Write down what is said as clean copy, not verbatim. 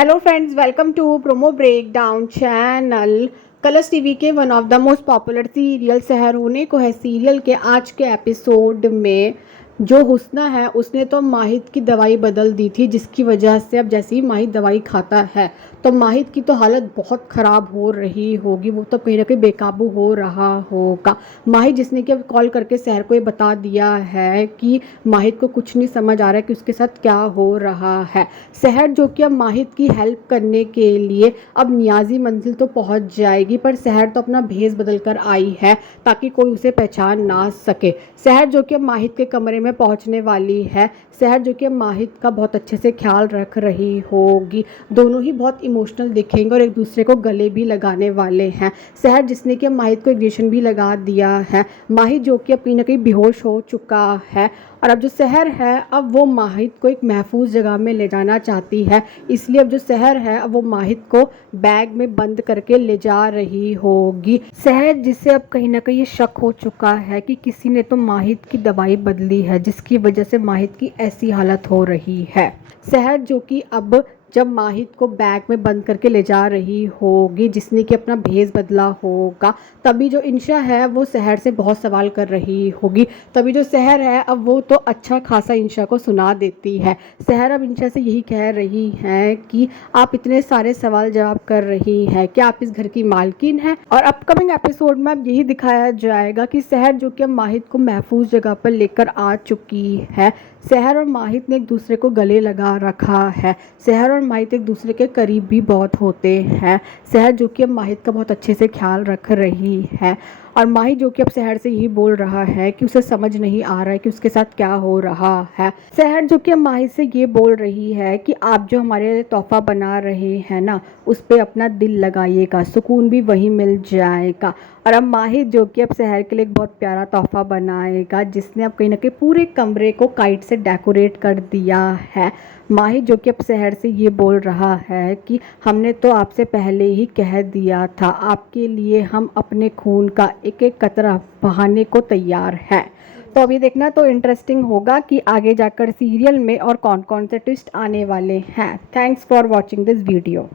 Hello friends, welcome to promo breakdown channel. Colors TV के one of the most popular serial सहर होने को है serial के आज के एपिसोड में जो हुस्ना है उसने तो माहिद की दवाई बदल दी थी, जिसकी वजह से अब जैसे ही माहिद दवाई खाता है तो माहिद की तो हालत बहुत ख़राब हो रही होगी। वो तो कहीं ना कहीं बेकाबू हो रहा होगा। माहिद जिसने कि अब कॉल करके सहर को ये बता दिया है कि माहिद को कुछ नहीं समझ आ रहा है कि उसके साथ क्या हो रहा है। सहर जो कि अब माहिद की हेल्प करने के लिए अब नियाजी मंजिल तो पहुंच जाएगी, पर सहर तो अपना भेस बदल कर आई है ताकि कोई उसे पहचान ना सके। सहर जो कि अब माहिद के कमरे में पहुंचने वाली है। सहर जो कि अब माहिद का बहुत अच्छे से ख्याल रख रही होगी। दोनों ही बहुत इमोशनल दिखेंगे और एक दूसरे को गले भी लगाने वाले हैं। सहर जिसने कि अब माहिद को इंजेक्शन भी लगा दिया है। माहिद जो कि अब कहीं ना कहीं बेहोश हो चुका है और अब जो सहर है अब वो माहिद को एक महफूज जगह में ले जाना चाहती है। इसलिए अब जो सहर है अब वो माहिद को बैग में बंद करके ले जा रही होगी। सहर जिसे अब कहीं ना कहीं ये शक हो चुका है कि किसी ने तो माहिद की दवाई बदली है, जिसकी वजह से माहिद की ऐसी हालत हो रही है। सहर जो कि अब जब माहिद को बैग में बंद करके ले जा रही होगी, जिसने कि अपना भेस बदला होगा, तभी जो इंशा है वो सहर से बहुत सवाल कर रही होगी। तभी जो सहर है अब वो तो अच्छा खासा इंशा को सुना देती है। सहर अब इंशा से यही कह रही है कि आप इतने सारे सवाल जवाब कर रही हैं, क्या आप इस घर की मालकिन हैं? और अपकमिंग एपिसोड में अब यही दिखाया जाएगा कि सहर जो कि अब माहिद को महफूज जगह पर लेकर आ चुकी है। सहर और माहिद ने एक दूसरे को गले लगा रखा है। सहर और माहिद एक दूसरे के करीब भी बहुत होते हैं। सहर जो कि अब माहिद का बहुत अच्छे से ख्याल रख रही है और माहिद जो कि अब सहर से यही बोल रहा है कि उसे समझ नहीं आ रहा है कि उसके साथ क्या हो रहा है। सहर जो कि अब माहिद से ये बोल रही है कि आप जो हमारे लिए तोहफा बना रहे हैं ना, उस पर अपना दिल लगाइएगा, सुकून भी वहीं मिल जाएगा। और अब माहिद जो कि अब सहर के लिए एक बहुत प्यारा तोहफा बनाएगा, जिसने अब कहीं ना कहीं पूरे कमरे को काइट से डेकोरेट कर दिया है। माहिद जो कि अब सहर से ये बोल रहा है कि हमने तो आपसे पहले ही कह दिया था, आपके लिए हम अपने खून का एक एक कतरा बहाने को तैयार है। तो अभी देखना तो इंटरेस्टिंग होगा कि आगे जाकर सीरियल में और कौन कौन से ट्विस्ट आने वाले हैं। Thanks for watching this video.